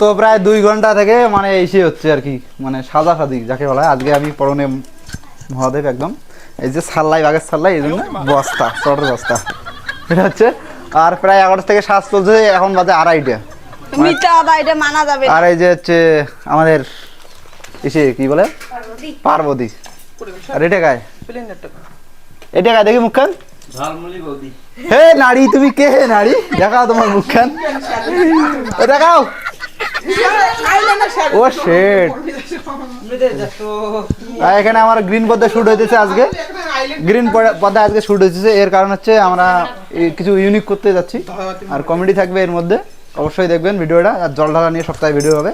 তো প্রায় 2 ঘন্টা থেকে মানে এসে হচ্ছে আর কি, মানে সাজাসাজি যাকে বলা হয়। আজকে আমি পরনে মহাদেব একদম, এই যে সাল্লাই বাগের সাল্লাই, এই জন্য বস্তা চটের বস্তা এটা হচ্ছে। আর প্রায় 11 থেকে সাজ চলছে, এখন বাজে 2:30টা। মানা যাবে। আর এই যে হচ্ছে আমাদের এসে কি বলে পার্বতী। আর এটা গায়, এটা গায় দেখি মুখখান। হে নারী, তুমি কে হে নারী? দেখাও তোমার মুখখান, দেখাও। ও শেট, এখানে আমার গ্রিন পর্দায় শুট হইতেছে আজকে। গ্রিন পর্দায় আজকে শুট হইতেছে, এর কারণ হচ্ছে আমরা কিছু ইউনিক করতে যাচ্ছি, আর কমেডি থাকবে এর মধ্যে। অবশ্যই দেখবেন ভিডিওটা। আর জল ঢালা নিয়ে সপ্তাহে ভিডিও হবে,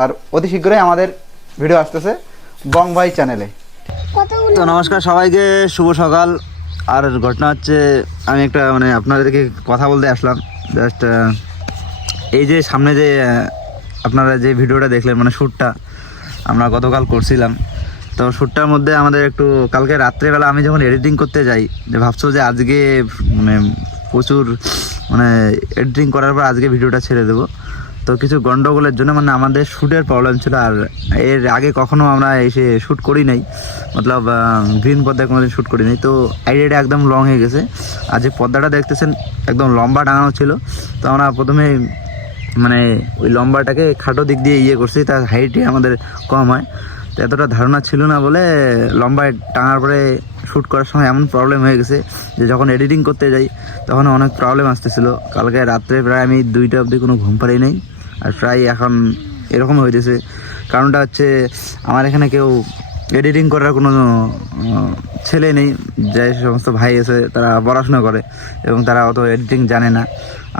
আর অতি শীঘ্রই আমাদের ভিডিও আসতেছে বং ভাই চ্যানেলে। তো নমস্কার সবাইকে, শুভ সকাল। আর ঘটনা হচ্ছে আমি একটা মানে আপনাদেরকে কথা বলতে আসলাম। জাস্ট এই যে সামনে যে আপনারা যে ভিডিওটা দেখলেন, মানে শ্যুটটা আমরা গতকাল করছিলাম। তো শ্যুটটার মধ্যে আমাদের একটু কালকে রাত্রেবেলা আমি যখন এডিটিং করতে যাই, যে ভাবছো যে আজকে মানে প্রচুর মানে এডিটিং করার পর আজকে ভিডিওটা ছেড়ে দেবো। তো কিছু গন্ডগোলের জন্য মানে আমাদের শ্যুটের প্রবলেম ছিল। আর এর আগে কখনো আমরা এসে শ্যুট করি নাই, মতলব গ্রিন পর্দায় কোনোদিন শ্যুট করি নাই। তো আইডিয়াটা একদম লং হয়ে গেছে। আর যে পর্দাটা দেখতেছেন একদম লম্বা টাঙানো ছিল। তো আমরা প্রথমে মানে ওই লম্বাটাকে খাটো দিক দিয়ে ইয়ে করছি, তার হাইটই আমাদের কম হয়। তো এতটা ধারণা ছিল না বলে লম্বায় টাঙার পরে শ্যুট করার সময় এমন প্রবলেম হয়ে গেছে যে যখন এডিটিং করতে যাই তখন অনেক প্রবলেম আসতেছিল। কালকে রাত্রে প্রায় আমি 2টা অবধি কোনো ঘুম পাড়ি নাই। আর প্রায় এখন এরকম হইতেছে। কারণটা হচ্ছে আমার এখানে কেউ এডিটিং করার কোনো ছেলে নেই। যে সমস্ত ভাই আছে তারা পড়াশোনা করে এবং তারা অত এডিটিং জানে না।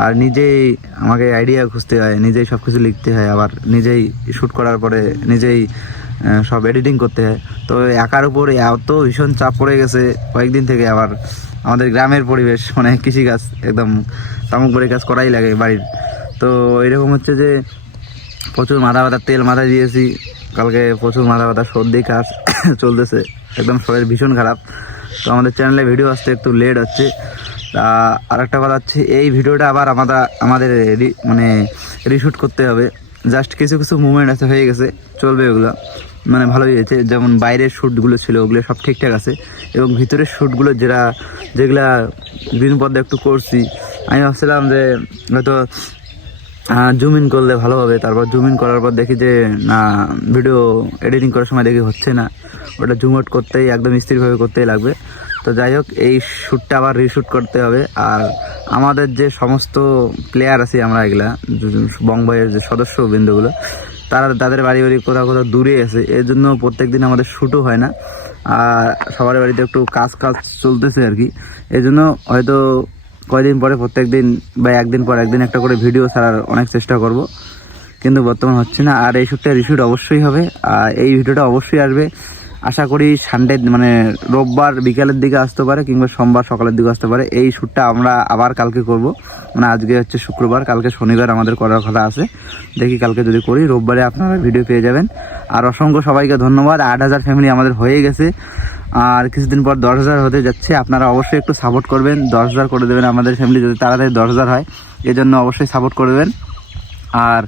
আর নিজেই আমাকে আইডিয়া খুঁজতে হয়, নিজেই সব কিছু লিখতে হয়, আবার নিজেই শ্যুট করার পরে নিজেই সব এডিটিং করতে হয়। তো একার উপর এত ভীষণ চাপ পড়ে গেছে কয়েকদিন থেকে। আবার আমাদের গ্রামের পরিবেশ মানে কৃষিকাজ, একদম তামুক বাড়ি কাজ করাই লাগে বাড়ির। তো এরকম হচ্ছে যে প্রচুর মাথা ব্যথা, তেল মাথায় দিয়েছি কালকে, প্রচুর মাথা ব্যথা, সর্দি কাজ চলতেছে, একদম শরীর ভীষণ খারাপ। তো আমাদের চ্যানেলে ভিডিও আসতে একটু লেট হচ্ছে। তা আরেকটা কথা হচ্ছে এই ভিডিওটা আবার আমাদের মানে রিশ্যুট করতে হবে। জাস্ট কিছু কিছু মুভমেন্ট আছে, হয়ে গেছে, চলবে ওগুলো, মানে ভালোই হয়েছে। যেমন বাইরের শ্যুটগুলো ছিল ওগুলো সব ঠিকঠাক আছে, এবং ভিতরের শ্যুটগুলো যেগুলা গ্রিন পর্দায় একটু করছি, আমি ভাবছিলাম যে হয়তো জুম ইন করলে ভালো হবে। তারপর জুম ইন করার পর দেখি যে না, ভিডিও এডিটিং করার সময় দেখি হচ্ছে না, ওটা জুম আউট করতেই একদম স্থিরভাবে করতেই লাগবে। তো যাই হোক, এই শ্যুটটা আবার রিশ্যুট করতে হবে। আর আমাদের যে সমস্ত প্লেয়ার আছে, আমরা এগুলা বংবইয়ের যে সদস্য বৃন্দগুলো, তাদের বাড়ি কোথাও কোথাও দূরে আছে, এর জন্য প্রত্যেক দিন আমাদের শ্যুটও হয় না। আর সবার বাড়িতে একটু কাজ চলতেছে আর কি। এই জন্য হয়তো কয়দিন পরে প্রত্যেক দিন বা একদিন পর একদিন একটা করে ভিডিও ছাড়ার অনেক চেষ্টা করব, কিন্তু বর্তমান হচ্ছে না। আর এই শ্যুটটা রিশ্যুট অবশ্যই হবে, আর এই ভিডিওটা অবশ্যই আসবে। আশা করি সানডে মানে রোববার বিকালের দিকে আসতে পারে, কিংবা সোমবার সকালের দিকে আসতে পারে। এই শ্যুটটা আমরা আবার কালকে করব, মানে আজকে হচ্ছে শুক্রবার, কালকে শনিবার আমাদের করার কথা আছে। দেখি কালকে যদি করি, রোববারে আপনারা ভিডিও পেয়ে যাবেন। আর অসংখ্য সবাইকে ধন্যবাদ। 8,000 ফ্যামিলি আমাদের হয়ে গেছে, আর কিছুদিন পর 10,000 হতে যাচ্ছে। আপনারা অবশ্যই একটু সাপোর্ট করবেন, 10,000 করে দেবেন আমাদের ফ্যামিলি, যদি তাড়াতাড়ি 10,000 হয়, এজন্য অবশ্যই সাপোর্ট করবেন। আর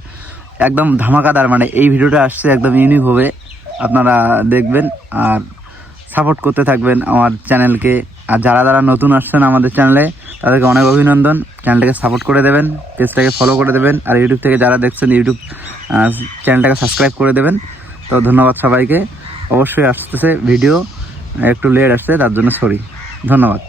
একদম ধামাকাদার, মানে এই ভিডিওটা আসছে একদম ইউনিক হবে, আপনারা দেখবেন আর সাপোর্ট করতে থাকবেন আমার চ্যানেলকে। আর যারা নতুন আসছেন আমাদের চ্যানেলে, তাদেরকে অনেক অভিনন্দন। চ্যানেলটাকে সাপোর্ট করে দেবেন, পেজটাকে ফলো করে দেবেন, আর ইউটিউব থেকে যারা দেখছেন ইউটিউব চ্যানেলটাকে সাবস্ক্রাইব করে দেবেন। তো ধন্যবাদ সবাইকে। অবশ্যই আসতেছে ভিডিও, একটু লেট আসছে, তার জন্য সরি, ধন্যবাদ।